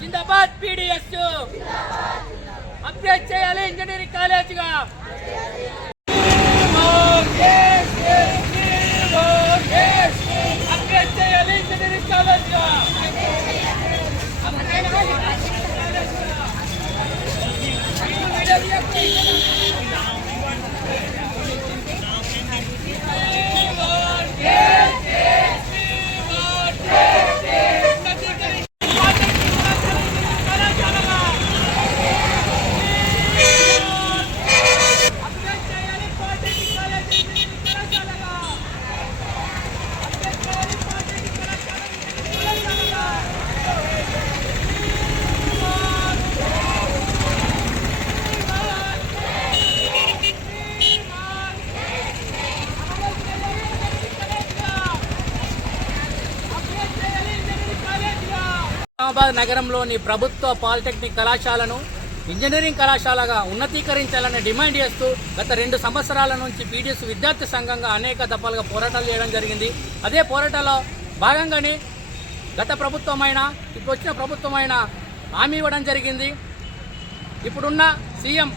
జిందాబాద్ PDS update చేయాలి engineering కాలేజీగా. Update చేయాలి engineering కాలేజీగా. Nizamabad నగరంలోని ప్రభుత్వ పాలిటెక్నిక్ కళాశాలను ఇంజనీరింగ్ కళాశాలగా ఉన్నతీకరించాలని డిమాండ్ చేస్తూ గత 2 సంవత్సరాల నుంచి పీడీఎస్ విద్యార్థి సంఘంగా అనేక దఫాలుగా పోరాటాలు చేయడం జరిగింది. అదే పోరాటాల్లో భాగంగానే గత ప్రభుత్వమైన ఇప్పుడు వచ్చిన ప్రభుత్వమైన హామీ ఇవ్వడం జరిగింది. ఇప్పుడున్న సీఎం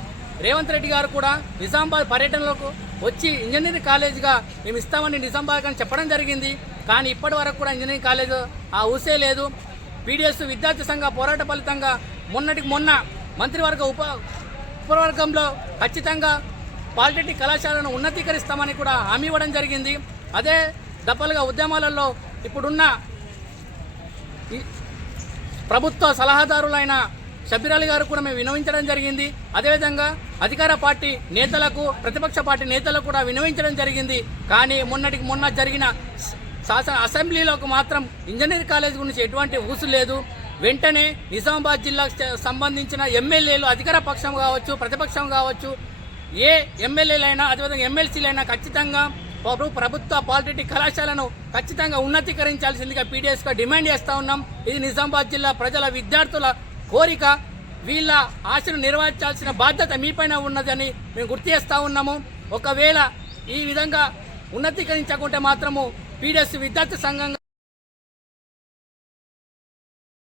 రేవంత్ రెడ్డి గారు కూడా నిజామాబాద్ పర్యటనలకు వచ్చి ఇంజనీరింగ్ కాలేజీగా మేము ఇస్తామని నిజామాబాద్ అని చెప్పడం జరిగింది. కానీ ఇప్పటి వరకు కూడా ఇంజనీరింగ్ కాలేజ్ ఆ ఊసే లేదు. పీడీఎస్ విద్యార్థి సంఘ పోరాట ఫలితంగా మొన్న మంత్రివర్గ ఉపవర్గంలో ఖచ్చితంగా పాలిటెక్నిక్ కళాశాలను ఉన్నతీకరిస్తామని కూడా హామీ ఇవ్వడం జరిగింది. అదే దఫలుగా ఉద్యమాలలో ఇప్పుడున్న ప్రభుత్వ సలహాదారులైన షబ్బీర్ అలీ గారు కూడా మేము వినవించడం జరిగింది. అదేవిధంగా అధికార పార్టీ నేతలకు ప్రతిపక్ష పార్టీ నేతలకు కూడా వినవించడం జరిగింది. కానీ మొన్న జరిగిన అసెంబ్లీలోకి మాత్రం ఇంజనీరింగ్ కాలేజ్ గురించి ఎటువంటి ఊసు లేదు. వెంటనే నిజామాబాద్ జిల్లాకు సంబంధించిన ఎమ్మెల్యేలు అధికార పక్షం కావచ్చు ప్రతిపక్షం కావచ్చు ఏ ఎమ్మెల్యేలైనా అదేవిధంగా ఎమ్మెల్సీలైనా ఖచ్చితంగా ప్రభుత్వ పాలిటెక్నిక్ కళాశాలను ఖచ్చితంగా ఉన్నతీకరించాల్సిందిగా పీడీఎస్గా డిమాండ్ చేస్తూ ఉన్నాం. ఇది నిజామాబాద్ జిల్లా ప్రజల విద్యార్థుల కోరిక. వీళ్ళ ఆశను నెరవేర్చాల్సిన బాధ్యత మీపైన ఉన్నదని మేము గుర్తు చేస్తూ ఉన్నాము. ఒకవేళ ఈ విధంగా ఉన్నతీకరించకుంటే మాత్రము పీడీఎస్ విద్యార్థి సంఘంగా